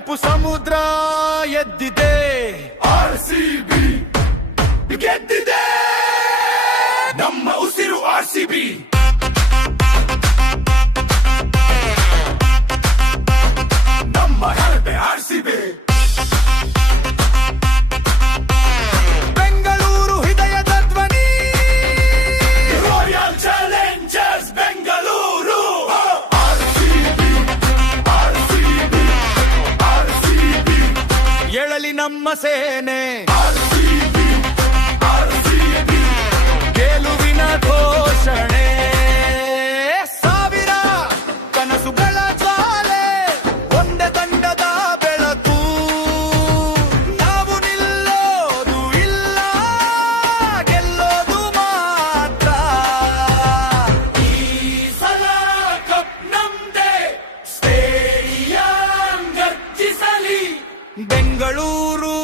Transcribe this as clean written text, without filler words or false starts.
ಕೆಂಪು ಸಮುದ್ರ ಎದ್ದಿದೆ, ಆರ್ಸಿಬಿ ಗೆದ್ದಿದೆ, ನಮ್ಮ ಉಸಿರು ಆರ್ಸಿಬಿ. ನಮ್ಮ ಹೆಮ್ಮೆ ಆರ್ಸಿಬಿ. ಬೆಂಗಳೂರು ಹೃದಯದ ಧ್ವನಿ, royal challengers Bengaluru. RCB RCB RCB. ಎಳಲಿ ನಮ್ಮ ಸೇನೆ, ಆರ್ಸಿಬಿ ಆರ್ಸಿಬಿ. ಗೆಲುವಿನ ಘೋಷಣೆ. ಸಾವಿರ ಕನಸುಗಳ ಜ್ವಾಲೆ, ಒಂದೇ ತಂಡದ ಬೆಳಕು. ನಾವು ನಿಲ್ಲೋದು ಇಲ್ಲ, ಗೆಲ್ಲೋದು ಮಾತ್ರ. ಈ ಸಲ ಕಪ್ ನಮ್ದೇ, ಸ್ಟೇಡಿಯಂ ಗರ್ಜಿಸಲಿ. ಬೆಂಗಳೂರು